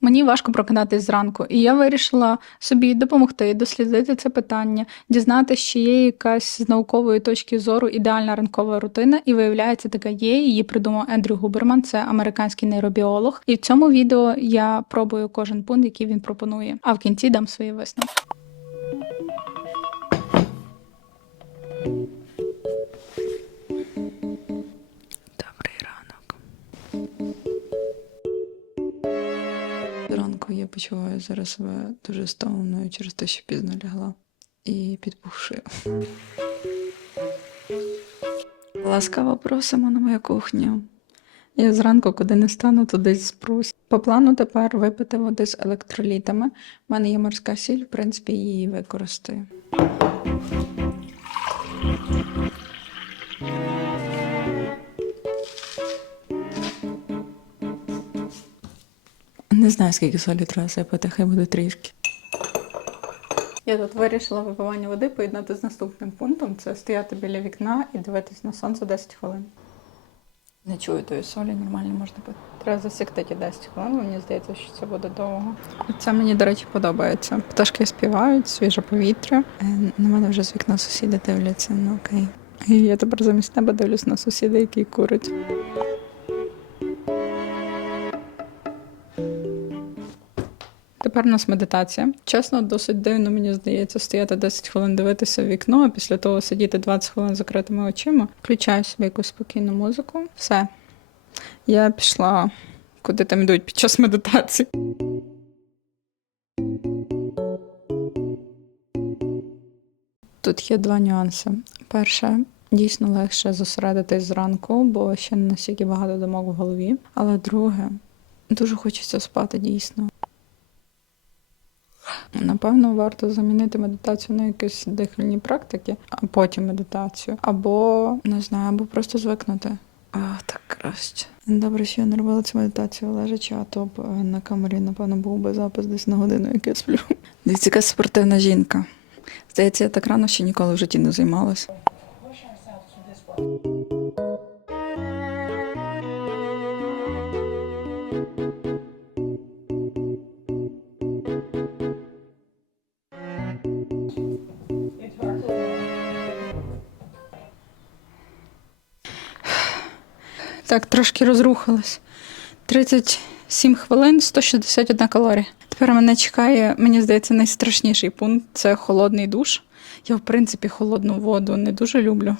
Мені важко прокидатись зранку, і я вирішила собі допомогти дослідити це питання, дізнатися, чи є якась з наукової точки зору ідеальна ранкова рутина, і виявляється, така є. Її придумав Ендрю Губерман, це американський нейробіолог. І в цьому відео я пробую кожен пункт, який він пропонує. А в кінці дам свої висновки. Почуваю зараз себе дуже стомленою через те, що пізно лягла і підпухши. Ласкаво просимо на мою кухню. Я зранку, куди не стану, туди спрусь. По плану тепер випити води з електролітами. У мене є морська сіль, в принципі, її використаю. Не знаю, скільки солі треба сипати, хай буде трішки. Я тут вирішила випивання води поєднати з наступним пунктом це стояти біля вікна і дивитись на сонце 10 хвилин. Не чую тої солі, нормально можна пити. Треба засікти ті 10 хвилин, мені здається, що це буде довго. Це мені, до речі, подобається. Пташки співають, свіже повітря. Е, На мене вже з вікна сусіди дивляться, ну окей. І я тепер замість тебе дивлюсь на сусіда, який курить. Тепер у нас медитація. Чесно, досить дивно, мені здається, стояти 10 хвилин дивитися в вікно, а після того сидіти 20 хвилин з закритими очима. Включаю собі якусь спокійну музику. Все. Я пішла, куди там йдуть під час медитації. Тут є два нюанси. Перше, дійсно легше зосередитись зранку, бо ще не настільки багато думок в голові. Але друге, дуже хочеться спати дійсно. Напевно, варто замінити медитацію на якісь дихальні практики, а потім медитацію. Або не знаю, або просто звикнути. А, так краще. Добре, що я не робила цю медитацію лежачи, а то б е, на камері, напевно, був би запис десь на годину, як я сплю. Дивіться, яка спортивна жінка. Здається, я так рано ще ніколи в житті не займалась. Так, трошки розрухалась. 37 хвилин, 161 калорія. Тепер мене чекає, мені здається, найстрашніший пункт це холодний душ. Я, в принципі, холодну воду не дуже люблю.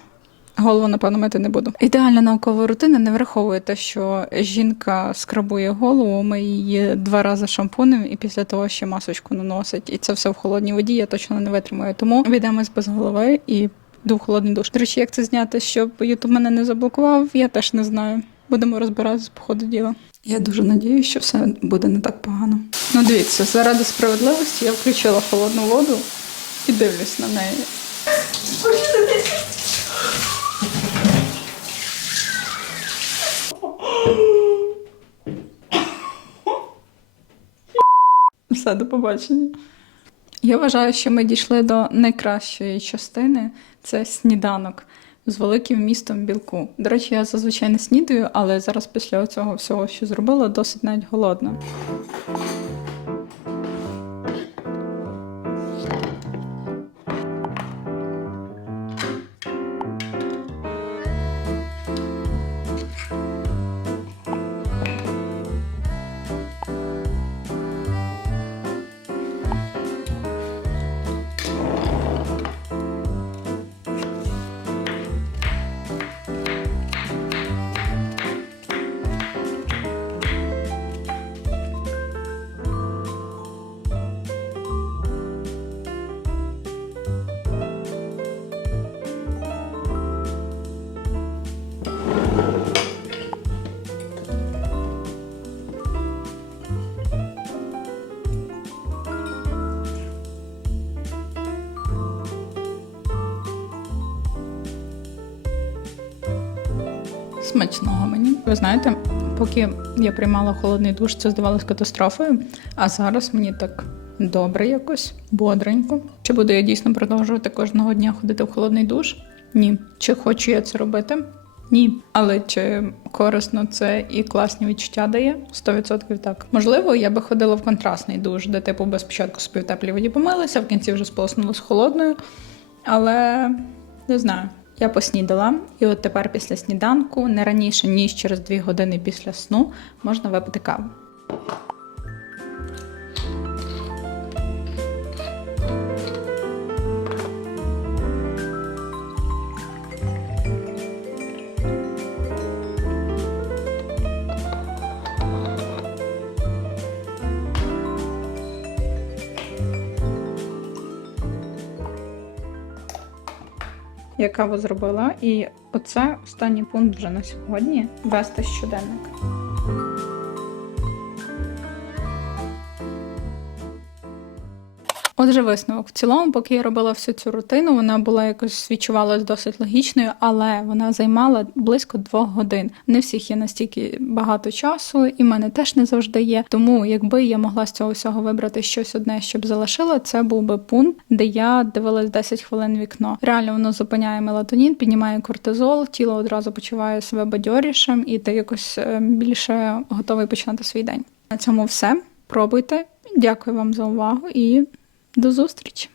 Голову, напевно, мити не буду. Ідеальна наукова рутина не враховує те, що жінка скрабує голову, ми її два рази шампунем і після того ще масочку наносить. І це все в холодній воді, я точно не витримую. Тому обійдемось без голови і йду в холодний душ. До речі, як це зняти, щоб Ютуб мене не заблокував, я теж не знаю. Будемо розбиратися по ходу діла. Я дуже надіюся, що все буде не так погано. Ну, дивіться, заради справедливості я включила холодну воду і дивлюсь на неї. Все, до побачення. Я вважаю, що ми дійшли до найкращої частини це сніданок з великим містом білку. До речі, я зазвичай не снідаю, але зараз після цього всього, що зробила, досить навіть голодна. Смачного мені. Ви знаєте, поки я приймала холодний душ, це здавалось катастрофою. А зараз мені так добре якось, бодренько. Чи буду я дійсно продовжувати кожного дня ходити в холодний душ? Ні. Чи хочу я це робити? Ні. Але чи корисно це і класні відчуття дає? 100% так. Можливо, я би ходила в контрастний душ, де типу без в теплій воді помилася, в кінці вже сполоснула з холодною. Але не знаю. Я поснідала, і от тепер після сніданку, не раніше ніж через 2 години після сну, можна випити каву. Я ви зробила, і оце останній пункт вже на сьогодні вести щоденник. Отже, висновок. В цілому, поки я робила всю цю рутину, вона була якось відчувалась досить логічною, але вона займала близько двох годин. Не всіх є настільки багато часу, і в мене теж не завжди є. Тому, якби я могла з цього всього вибрати щось одне, щоб залишила, це був би пункт, де я дивилась 10 хвилин вікно. Реально воно зупиняє мелатонін, піднімає кортизол, тіло одразу почуває себе бадьорішим, і ти якось е, більше готовий починати свій день. На цьому все. Пробуйте. Дякую вам за увагу і до зустрічі!